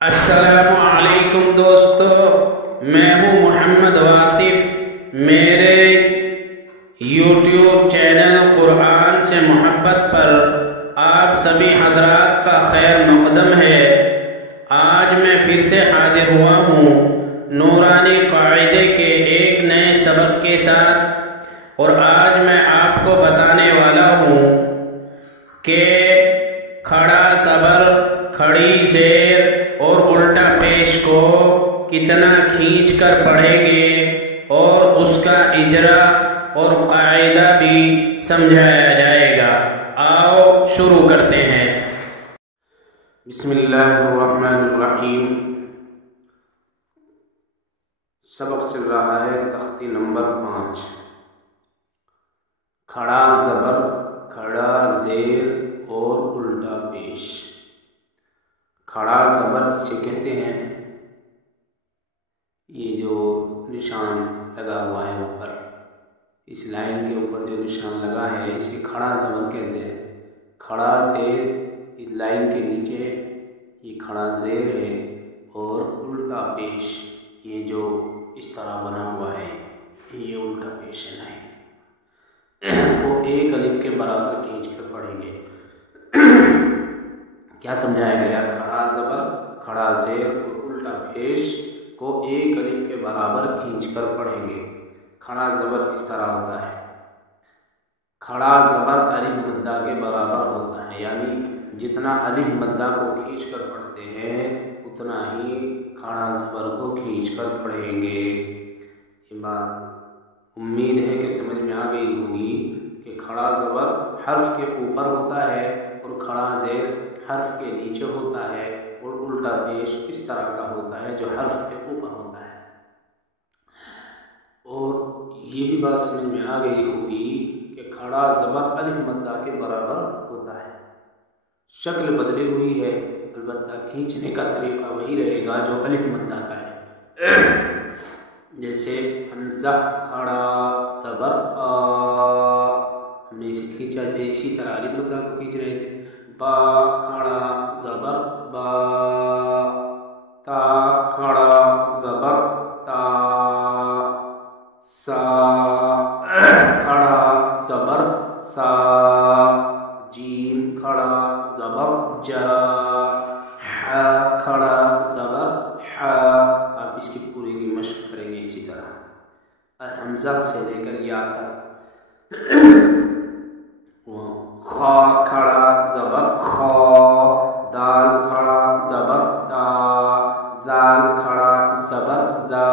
السلام علیکم دوستو، میں ہوں محمد واصف۔ میرے یوٹیوب چینل قرآن سے محبت پر آپ سبھی حضرات کا خیر مقدم ہے۔ آج میں پھر سے حاضر ہوا ہوں نورانی قاعدے کے ایک نئے سبق کے ساتھ، اور آج میں آپ کو بتانے والا ہوں کہ کھڑا زبر، کھڑی زیر اور الٹا پیش کو کتنا کھینچ کر پڑھیں گے، اور اس کا اجرا اور قاعدہ بھی سمجھایا جائے گا۔ آؤ شروع کرتے ہیں۔ بسم اللہ الرحمن الرحیم۔ سبق چل رہا ہے تختی نمبر 5۔ کھڑا زبر، کھڑا زیر اور الٹا پیش۔ کھڑا زبر اسے کہتے ہیں، یہ جو نشان لگا ہوا ہے اوپر، اس لائن کے اوپر جو نشان لگا ہے اسے کھڑا زبر کہتے ہیں۔ کھڑا زیر، اس لائن کے نیچے یہ کھڑا زیر ہے، اور الٹا پیش یہ جو اس طرح بنا ہوا ہے یہ الٹا پیش ہے لائن کو ایک الف کے برابر کھینچ کر پڑھیں گے۔ کیا سمجھایا گیا؟ کھڑا زبر، کھڑا زیر اور الٹا پیش کو ایک الف کے برابر کھینچ کر پڑھیں گے۔ کھڑا زبر اس طرح ہوتا ہے، کھڑا زبر الف مدہ کے برابر ہوتا ہے، یعنی جتنا الف مدہ کو کھینچ کر پڑھتے ہیں اتنا ہی کھڑا زبر کو کھینچ کر پڑھیں گے۔ یہ بات امید ہے کہ سمجھ میں آ گئی ہوگی کہ کھڑا زبر حرف کے اوپر ہوتا ہے اور کھڑا زیر حرف کے نیچے ہوتا ہے، اور الٹا پیش اس طرح کا ہوتا ہے جو حرف کے اوپر ہوتا ہے۔ اور یہ بھی بات سمجھ میں آ گئی ہوگی کہ کھڑا زبر الف مدہ کے برابر ہوتا ہے۔ شکل بدلی ہوئی ہے، البتہ کھینچنے کا طریقہ وہی رہے گا جو الف مدہ کا ہے۔ جیسے حمزہ کھڑا زبر آ، ہم نے اسے کھینچا تھا، اسی طرح الف مدہ کو کھینچ رہے تھے۔ با کھڑا زبر با، تا کھڑا زبر تا، سا کھڑا زبر سا، جیم کھڑا زبر جا، ح کھڑا زبر ح۔ آپ اس کی پوری کی مشق کریں گے اسی طرح حمزہ سے لے کر یا تک۔ خا کھڑا زبر خا، دال کھڑا زبر دا، ذال کھڑا زبر ذا،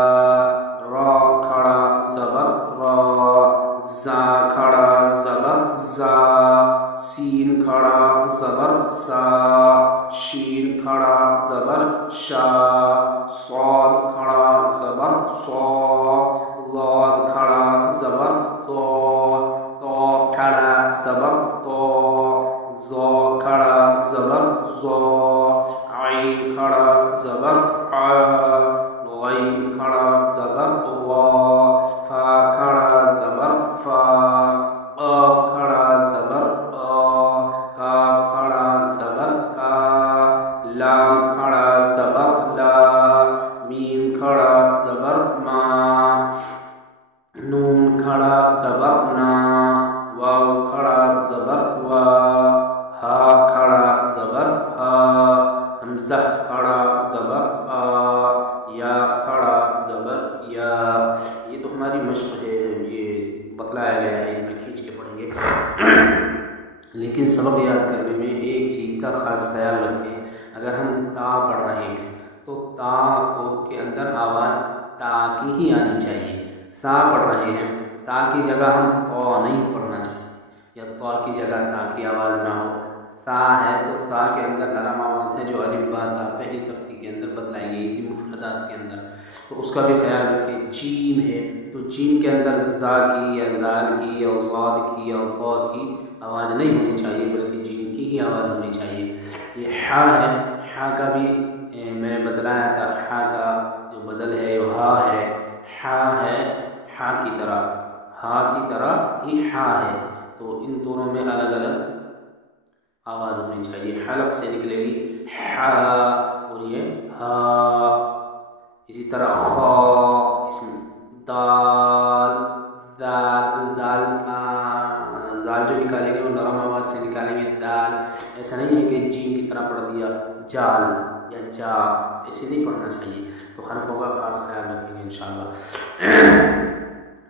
را کھڑا زبر را، زا کھڑا زبر زا، سین کھڑا زبر سا، شین کھڑا زبر شا، صاد کھڑا زبر صا، ضاد کھڑا زبر ضا، طا کھڑا زبر طا، ظا کھڑا زبر ظا، عین کھڑا زبر عا، غین کھڑا زبر غا، فا کھڑا زبر فا، قاف کھڑا زبر آ، کاف کھڑا زبر کا، لام کھڑا زبر لا، میم کھڑا زبر ما، نون کھڑا زبر نا، واو کھڑا زبر وا، ہا کھڑا زبر ہا، حمزہ کھڑا زبر آ، یا کھڑا زبر یا۔ یہ تو ہماری مشق ہے، یہ بتلایا گیا ہے، میں کھینچ کے پڑھیں گے۔ لیکن سبق یاد کرنے میں ایک چیز کا خاص خیال رکھیں، اگر ہم تا پڑھ رہے ہیں تو تا کو کے اندر آواز تا کی ہی آنی چاہیے۔ سا پڑھ رہے ہیں، تا کی جگہ ہم تو نہیں پڑھنا چاہیے، یا تو کی جگہ تا کی آواز نہ ہو۔ سا ہے تو سا کے اندر نرم آواز ہے جو الف با تا پہلی تختی کے اندر بتلائی گئی تھی مفردات کے اندر، تو اس کا بھی خیال رکھیں۔ جیم ہے تو جیم کے اندر زا کی یا دال کی یا ضاد کی یا ظا کی آواز نہیں ہونی چاہیے، بلکہ جیم کی ہی آواز ہونی چاہیے۔ یہ ہا ہے، ہا کا بھی میں نے بتلایا تھا، ہا کا جو بدل ہے وہ ہا ہے۔ ہا ہے ہا کی طرح، ہا کی طرح ہی ہا ہے، تو ان دونوں میں الگ الگ آواز ہونی چاہیے۔ حلق سے نکلے گی ہا، और ये हा। इसी तरह खा, इसमें दाल, दाल दाल दाल जो निकालेंगे वो नरम आवाज़ से निकालेंगे दाल। ऐसा नहीं है कि जीम की तरह पढ़ दिया जाल या जा, ऐसे नहीं पढ़ना चाहिए। तो हरफों का खास ख्याल रखेंगे इंशाल्लाह।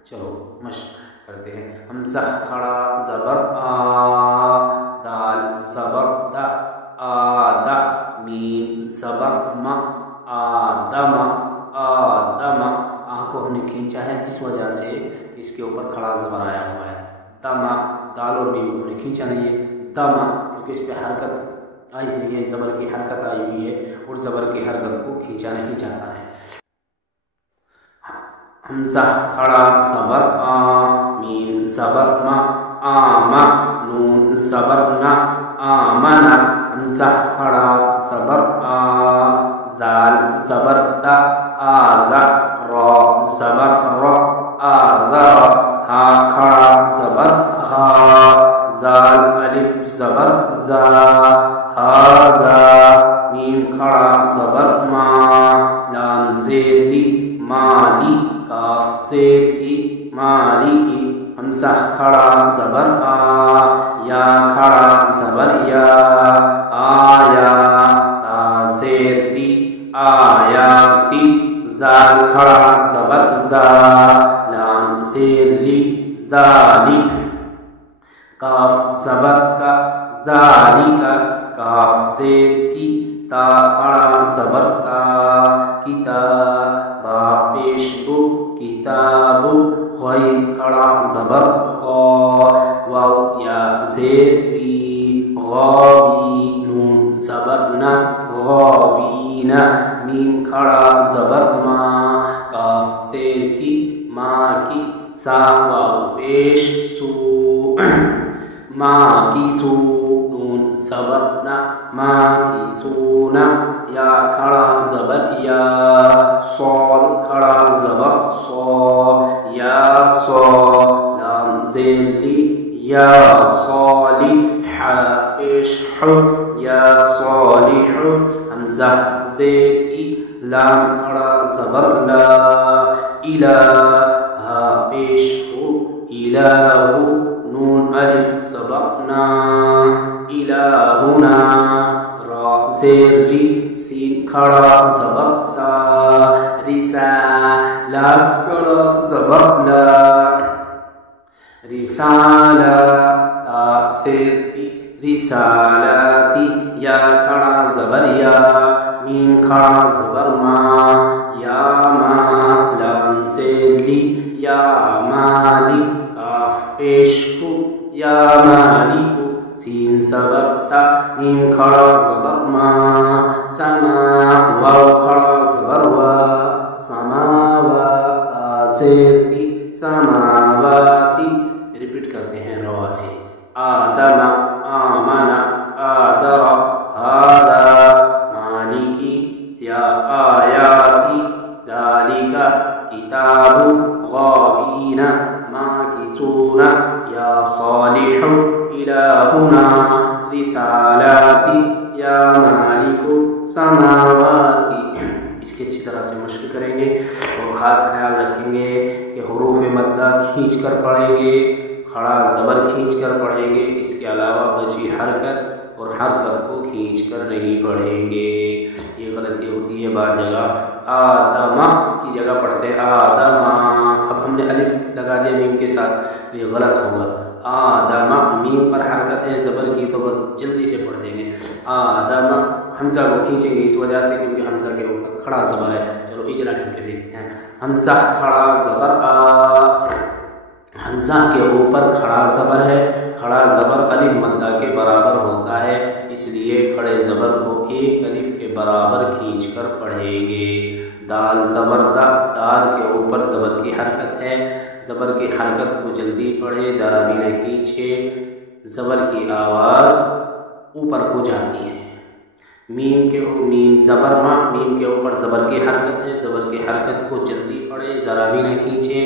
चलो मश्क करते हैं। हमज़ा खड़ा ज़बर आ, दाल ज़बर दा, आदा, मीम ज़बर म, आदम, आदम। आ को हमने खींचा है इस वजह से इसके ऊपर खड़ा ज़बर आया हुआ है। दमा, दाल और मीम को हमने खींचा नहीं है। दमा क्योंकि इस पर हरकत आई हुई है, ज़बर की हरकत आई हुई है और ज़बर की हरकत को खींचा नहीं जाता है। हमज़ा खड़ा ज़बर आ, मीम ज़बर म, आमा, नून ज़बर न, आमना। हमज़ा खड़ा ज़बर आ, दाल ज़बर दा, आदा, रा ज़बर र, आदा। हा खड़ा ज़बर हा, दाल अलिफ ज़बर दा, हादा। मीम खड़ा ज़बर मा, लाम ज़ेर ली, माली, काफ ज़ेर की, मालिकी। हमज़ा खड़ा ज़बर आ, या खड़ा ज़बर या, आया, ता ज़ेर ती, आयाती। ज़ाल खड़ा ज़बर ज़ा, लाम ज़ेर ली, ज़ाली, काफ ज़बर का, ज़ालिका, काफ ज़ेर की, ता खड़ा ज़बर ता, किताब, बा पेश बु, किताबु। ग़ैन खड़ा ज़बर ग़ा, वाव या ज़ेर वी, ग़ावी, नून ज़बर न, ग़ावीना। मीम खड़ा ज़बर मा, काफ ज़ेर की, मा की, सा वाव पेश सू, मा की सू, नून ज़बर न, मा की सूना। या खड़ा ज़बर या, सौद खड़ा ज़बर सौ, या सौ, लाम ज़ेर ली, या सॉलिह, पेश हु, या सॉलिह। हमज़ा ज़ेर ई, लाम खड़ा ज़बर ला, इला, हा पेश हु, इलाहु, नून अलिफ ज़बर ना, इलाहुना। रा ज़ेर री, सीन खड़ा ज़बर सा, रिसा, लाम खड़ा ज़बर ला, रिसाला, ता ज़ेर ती, रिसालाती। या खड़ा ज़बर या, मीम खड़ा ज़बर मा, या मा, लाम ज़ेर ली, या माली, काफ पेश को, या मालिकु। सीन ज़बर सा, मीम खड़ा ज़बर मा, समा, वाव खड़ा ज़बर वा, समावा, ता ज़ेर ती, समावाती। रिपीट करते हैं रवा से। आदमा, आमना, आदरा, हादा, मालिकी, या आयाती, ज़ालिका, किताबु, ग़ावीना, माकिसूना। या सालिहु, इलाहुना, रिसालाती, या मालिकु, समावाती। इसकी अच्छी तरह से मश्क करेंगे और ख़ास ख्याल रखेंगे कि हुरूफ मद्दा खींच कर पढ़ेंगे, खड़ा ज़बर खींच कर पढ़ेंगे। इसके अलावा बची हरकत और हरकत को खींच कर नहीं पढ़ेंगे। ये गलती होती है बाद जगह। आदमा की जगह पढ़ते हैं आदमा। अब हमने अलिफ लगा दिया मीम के साथ, तो ये गलत होगा। आदमा, मीम पर हरकत है ज़बर की, तो बस जल्दी से पढ़ देंगे। आदमा, हमज़ा को खींचेंगे इस वजह से क्योंकि हमज़ा के ऊपर खड़ा ज़बर है। चलो इजरा करके देखते हैं। हमज़ा खड़ा ज़बर आ, हमज़ा के ऊपर खड़ा ज़बर है। खड़ा ज़बर अलिफ मद्दा के बराबर होता है, इसलिए खड़े ज़बर को एक अलिफ के बराबर खींच कर पढ़ेंगे। दाल ज़बर दा, दाल के ऊपर ज़बर की हरकत है। ज़बर की हरकत को जल्दी पढ़े, दरा भी न खींचे। ज़बर की आवाज़ ऊपर को जाती है। मीम ज़बर मा, मीम के ऊपर ज़बर की हरकत है। ज़बर की हरकत को जल्दी पढ़े, ज़रा भी न खींचे।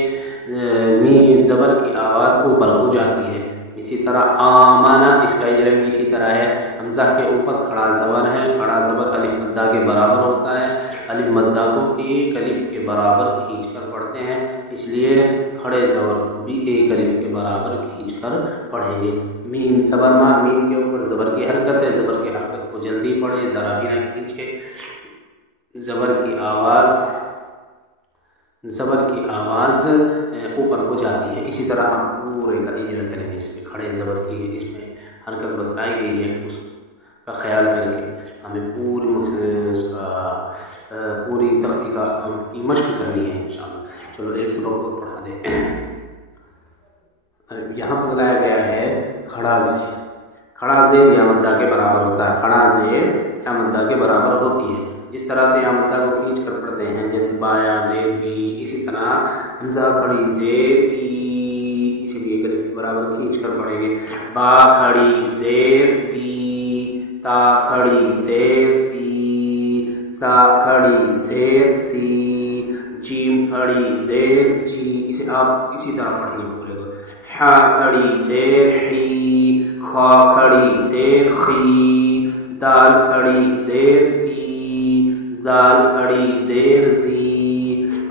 मीम ज़बर की आवाज़ ऊपर को जाती है। इसी तरह आमना, इसका इजरा भी इसी तरह है। हमज़ा के ऊपर खड़ा ज़बर है, खड़ा ज़बर अलिफ मद्दा के बराबर होता है। अलिफ मद्दा को एक अलिफ के बराबर खींच कर पढ़ते हैं, इसलिए खड़े ज़बर को भी एक अलिफ के बराबर खींच कर पढ़ेंगे। मीम ज़बर मा, मीम के ऊपर ज़बर की हरकत है, ज़बर की हरकत को जल्दी पढ़े, दरा भी ना खींचे। ज़बर की आवाज़ ऊपर को जाती है। इसी तरह हम पूरे का इजरा करेंगे। इसमें खड़े ज़बर की इसमें हरकत बताई गई है, उसका ख्याल करके हमें पूरी तख्ती की मश्क करनी है इंशाअल्लाह। चलो एक सबक को पढ़ा दें। यहाँ पर बताया गया है खड़ा ज़ेर। खड़ा ज़ेर या मद्दा के बराबर होता है। खड़ा ज़ेर या मद्दा के बराबर होती है। जिस तरह से या मद्दा को खींच कर पढ़ते हैं, जैसे बाया ज़ेर बी, इसी तरह हमज़ा खड़ी ज़ेर बी, इसीलिए अलिफ के बराबर खींच कर पढ़ेंगे। बा खड़ी ज़ेर बी, ता खड़ी ज़ेर ती, सा खड़ी ज़ेर सी, जीम खड़ी ज़ेर जी, इसे आप इसी तरह पढ़ेंगे पूरे को। हा खड़ी ज़ेर ही, खा खड़ी ज़ेर खी, दाल खड़ी ज़ेर दी, दाल खड़ी ज़ेर दी,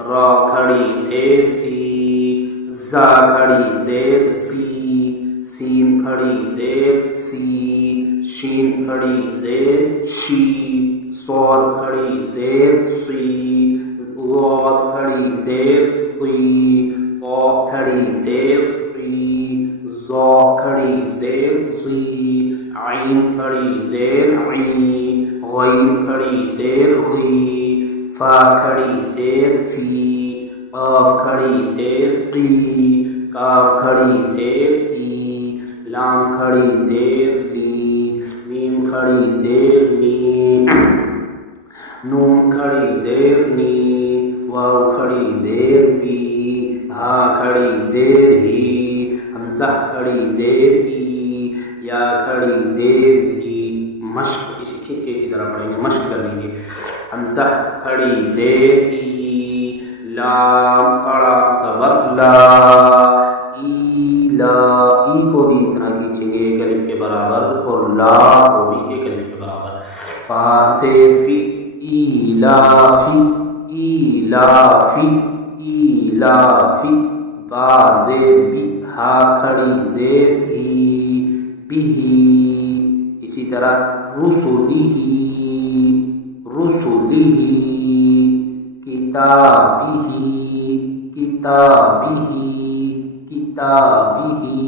रा खड़ी ज़ेर थी, जा खड़ी ज़ेर सी, सीन खड़ी ज़ेर सी, शीन खड़ी ज़ेर शी, सौर खड़ी ज़ेर सी, लौद खड़ी ज़ेर ज़ी, तो खड़ी ज़ेर ती, ज़ो खड़ी ज़ेर ज़ी, आइन खड़ी ज़ेर आई, गैन खड़ी ज़ेर गी, फा खड़ी ज़ेर फी, काफ खड़ी ज़ेर की, काफ खड़ी ज़ेर की, लाम खड़ी ज़ेर बी, मीम खड़ी ज़ेर नी, नून खड़ी ज़ेर नी, वाव खड़ी ज़ेर बी, हा खड़ी ज़ेर ही, हमज़ा खड़ी ज़ेर ई, या खड़ी ज़ेर ही। मश्क इसी खींच के इसी तरह पढ़ेंगे, मश्क कर लीजिए। हमज़ा खड़ी ज़ेर ई, लाम खड़ा ज़बर ला, ई ला, ई को भी इतना खींचेंगे एक अलिफ के बराबर, और ला को भी एक अलिफ के बराबर। फा से फी, ई लाफी, ई लाफी, ई लाफी, बा ज़ेर बी, हा खड़ी ज़ेर ही, बिही। इसी तरह रुसुलिही, रुसुलिही, किताबिही, किताबिही, किताबिही,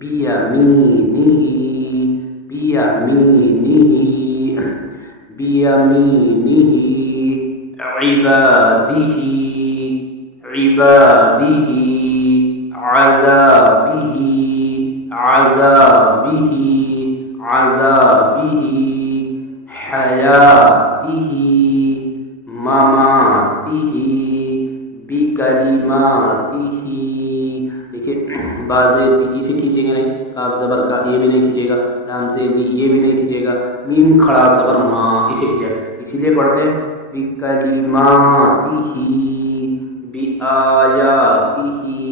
बियमीनिही, बियमीनिही, बियमीनिही, इबादिही, इबादिही, अदाबिही, अदाबिही, अदाबिही, हयातिही, ममातिही, बिकलिमातिही। देखिए बाज़े भी इसे खींचेंगे नहीं, आप ज़बर का ये भी नहीं खींचेगा, लाम से भी ये भी नहीं खींचेगा, मीम खड़ा ज़बर माँ इसे खींचेगा, इसीलिए पढ़ते हैं बिकलिमातिही, बिआयातिही,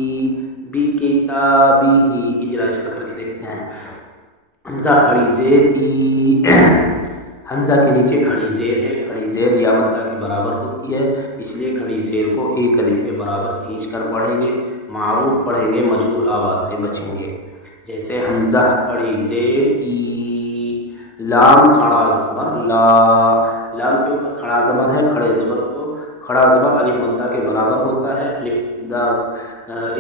बिकिताबिही। इजरा इसका करके देखते हैं। हमज़ा खड़ी ज़ेर ई, हमज़ा के नीचे खड़ी ज़ेर है। खड़ी ज़ेर या मद्दा के बराबर होती है, इसलिए खड़ी ज़ेर को एक अलिफ के बराबर खींच कर पढ़ेंगे। मारूफ पढ़ेंगे, मजबूर आवाज़ से बचेंगे। जैसे हमज़ा खड़ी ज़ेर ई, लाम खड़ा ज़बर ला, लाम के ऊपर खड़ा ज़बर है, खड़े ज़बर को खड़ा ज़बर अलिफ मद्दा के बराबर होता है, अलिफ मद्दा,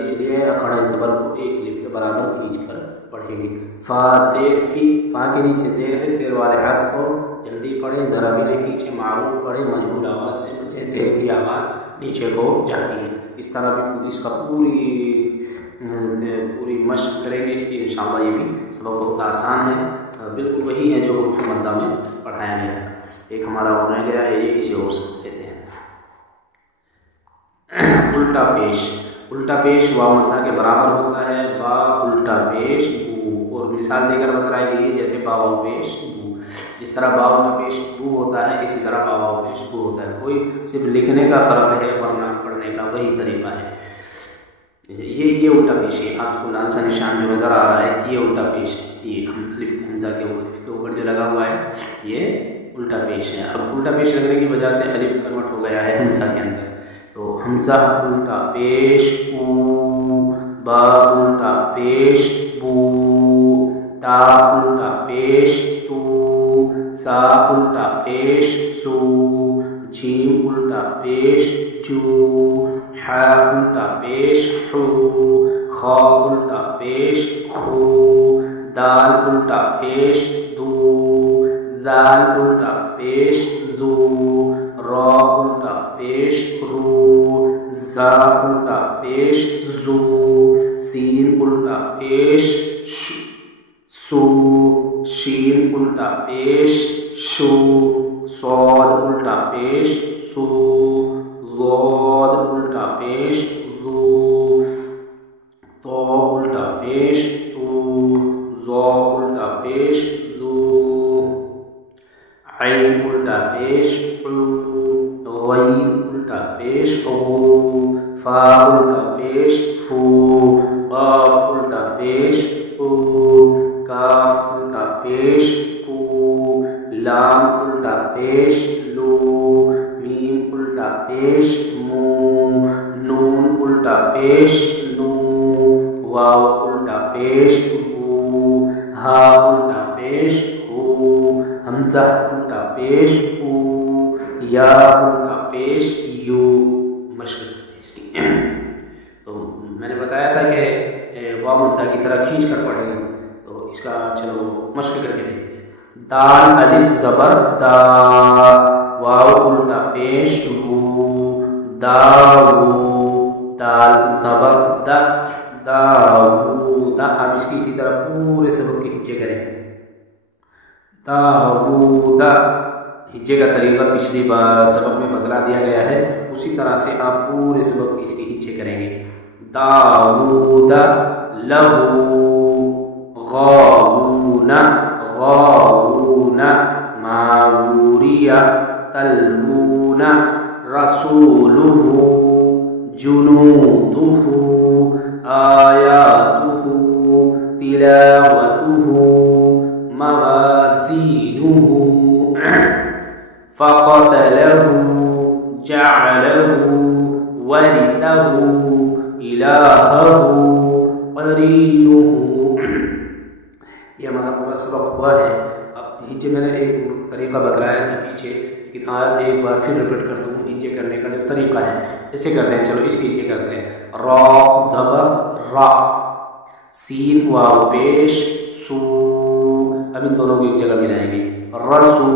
इसलिए खड़े ज़बर को एक अलिफ के बराबर खींच कर पढ़ेंगे। फा ज़ेर फी, फा के नीचे ज़ेर है, ज़ेर वाले हाथ को जल्दी पढ़े, ज़रा भी नहीं खींचे, मारूफ पढ़े, मजबूर आवाज़ से बचे, ज़ेर की आवाज़ नीचे को जाती है। इस तरह भी इसका पूरी मश्क करेंगे इसकी, इंशाअल्लाह ये भी सबक बहुत आसान है, बिल्कुल वही है जो हुरूफ़ मद्दा में पढ़ाया गया है। एक हमारा और रह गया है, ये इसे और समझ लेते हैं। उल्टा पेश, उल्टा पेश वाव मद्दा के बराबर होता है। बा उल्टा पेश बू, और मिसाल देकर बताई गई है, जैसे बा वाव पेश बू, जिस तरह बा उल्टा पेश बू होता है, इसी तरह बा वाव पेश बू होता है। कोई सिर्फ लिखने का फ़र्क है, वरना पढ़ने का वही तरीका है। ये उल्टा पेश है, आपको लाल सा निशान जो नज़र आ रहा है ये उल्टा पेश है। ये अलिफ हमज़ा के ऊपर जो लगा हुआ है ये उल्टा पेश है। अब उल्टा पेश लगने की वजह से अलिफ कन्वर्ट हो गया है हमज़ा के अंदर, तो हमज़ा उल्टा पेश ऊ, बा उल्टा पेश बू, ता उल्टा पेश तू, सा उल्टा पेश सू, जीम उल्टा पेश जू, हा उल्टा पेश हू, खा उल्टा पेश खू, दाल उल्टा पेश दू, दाल उल्टा पेश दू, रा उल्टा पेश रू, जा उल्टा पेश जू, सीन उल्टा पेश सू, शीन उल्टा पेश शू, सौद उल्टा पेश सू, ज़ाद उल्टा पेश ज़ू, तो उल्टा पेश तू, ज़ा उल्टा पेश ज़ू, ऐन उल्टा पेश ऊ, गैन उल्टा पेश ऊ, फा उल्टा पेश फू, काफ उल्टा पेश ऊ, काफ उल्टा पेश कू, लाम उल्टा पेश लू, मीम उल्टा पेश मू, नून उल्टा पेश नू, वाव उल्टा पेश वू, हा उल्टा पेश हू, हमज़ा उल्टा पेश ऊ, या उल्टा पेश यू। मश्क करते हैं इसकी। तो मैंने बताया था कि वाव मुद्दा की तरह खींच कर पढ़ेंगे, तो इसका चलो मश्क करके देखते हैं। दाल अलिफ ज़बर दा, वाव उल्टा पेश वू, दावू, दाल ज़बर दा, दावूदा। आप इसकी इसी तरह पूरे सबक के हिज्जे करेंगे। दावूदा हिज्जे का तरीका पिछली बार सबक में बतला दिया गया है, उसी तरह से आप पूरे सबक इसके हिज्जे करेंगे। दावूदा लहू, गावूना गावूना, मावूरिया तलवूना, रसूलुहु जुनूदुहु, आयातुहु तिलावतुहु, मवाज़ीनुहु, फ़क़तलहु जअलहु, वरिदहु इलाहहु, क़रीनुहु। ये हमारा पूरा सबक हुआ है। अब हिज्जे मैंने एक तरीका बतलाया था पीछे, लेकिन आज एक बार फिर रिपीट कर दूँ हिज्जे करने का जो तरीका है। ऐसे करते हैं, चलो इसके हिज्जे करते हैं। रा ज़बर रा, सीन वाव पेश सू, अब इन दोनों को एक जगह मिलाएंगे। रसू,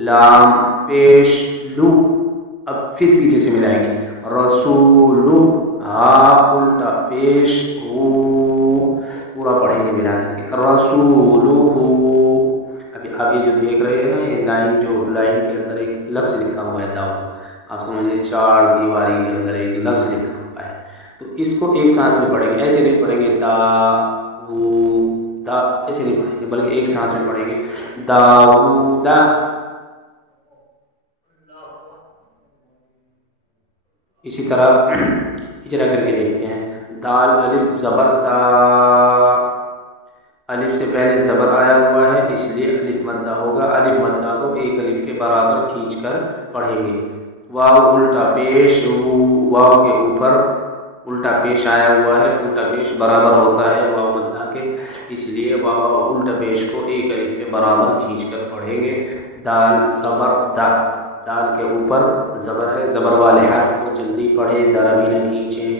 लाम पेश लू, अब फिर पीछे से मिलाएंगे। रसूलु, हा उल्टा पेश हू, पूरा पढ़ेंगे मिला करके। रसूलुहु, अभी आप ये जो देख रहे हैं ना, ये लाइन जो लाइन के अंदर एक लफ्ज़ लिखा हुआ है दाऊद, आप समझिए चार दीवारी के अंदर एक लफ्ज़ लिखा हुआ है, तो इसको एक सांस में पढ़ेंगे। ऐसे नहीं पढ़ेंगे दा वू दा, ऐसे नहीं पढ़ेंगे, बल्कि एक सांस में पढ़ेंगे। दाऊदा, इसी तरह इजरा करके देखते हैं। दाल अलिफ ज़बर दा, अलिफ से पहले ज़बर आया हुआ है इसलिए अलिफ मद्दा होगा। अलिफ मद्दा को एक अलिफ के बराबर खींचकर पढ़ेंगे। वाव उल्टा पेश, वाव के ऊपर उल्टा पेश आया हुआ है, उल्टा पेश बराबर होता है वाव मद्दा के, इसलिए वाव उल्टा पेश को एक अलिफ के बराबर खींचकर पढ़ेंगे। दाल ज़बर दा, दाल के ऊपर ज़बर है, ज़बर वाले हर्फ को जल्दी पढ़ें, दरबी न खींचें,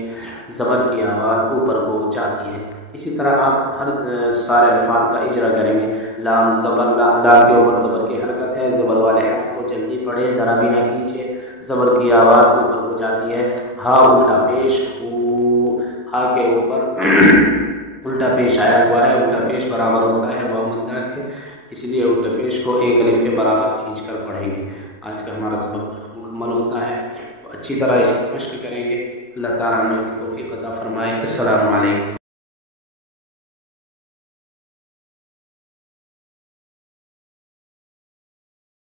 ज़बर की आवाज़ ऊपर को जाती है। इसी तरह आप हर सारे अल्फाज का इजरा करेंगे। लाम ज़बर ला, लाम के ऊपर ज़बर की हरकत है, ज़बर वाले हर्फ को जल्दी पढ़ें, दरबी न खींचें, ज़बर की आवाज़ ऊपर को जाती है। हा उल्टा पेश हू, हा के ऊपर उल्टा पेश आया हुआ है, उल्टा पेश बराबर होता है वाव मद्दा के, इसलिए उल्टा पेश को एक अलिफ के बराबर खींचकर पढ़ेंगे। आज का हमारा सबक मुकम्मल होता है, अच्छी तरह इसकी मशक़ करेंगे। अल्लाह ताला हमें तौफ़ीक़ अता फ़रमाए। अस्सलामु अलैकुम।